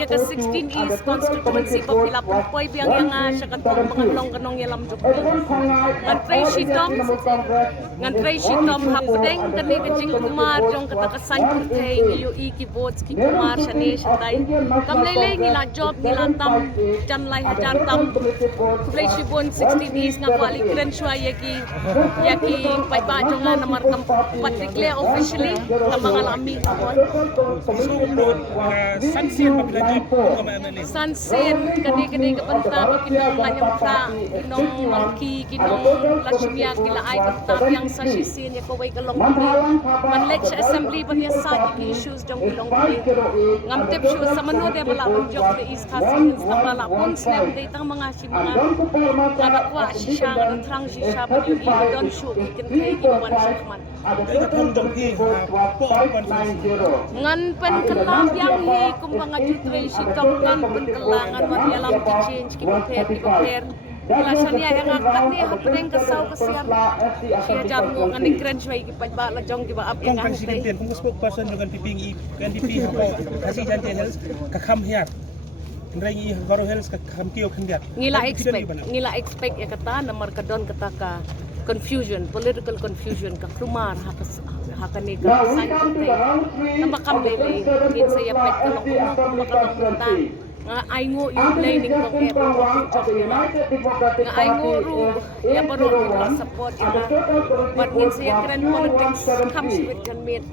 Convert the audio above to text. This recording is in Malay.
Anya ka 16 East constituency papila pumpoy biyang yang siya katong mga long-ganong yalam jukti. Ngan Tracy Tom hapdeng kani kajing kumar jong kata kasan kurtay niyo iki votes ki kumar siya ni siya tay. Kamlaylay nila job nila tam jan lay hajar tam. Tracy Bon 16 East nga balik kren siya yaki paiba jong nga namar kam patikle officially na mga lami kapon. Sansin papila job kama MLA. Sansin kani kapanta kinong lanyang ta kinong mangki kinong lashmia kila ay kapta yang sa shisin ya kaway kalong manlek sa assembly pa niya sa issues jong ilong ngam tip shoes sa manu de bala jok de is kasing sa bala pun snap de tang mga si mga kadakwa shisha ng trang shisha pa yung don shoot kin kay giwan sa man Ay katong jong hi po conference. ngan pen kalam yang hi kum mga jutre si tong ngan pen kalangan man yalam ki change ki prepare Kelasan niya yang angkat niya hapdeng kasaw kasiyan siya jam mo nganing grant siya ikipagba la jong giba up Kung nga kan sikapin kung spokesperson yung PPI NDP ko kasi jantin health kakam hiat. Nrai Garo Health kakam kiyo kandiat. Ngila expect ya kata na markadon kata ka confusion, political confusion ka klumar hakani ka sign na makamlele ngin sa yapet kalong makalong nga ay ngo yung lining kong epo nga ay ngo ru ya paro kita support ina but ngin sa yakren politics comes with can meet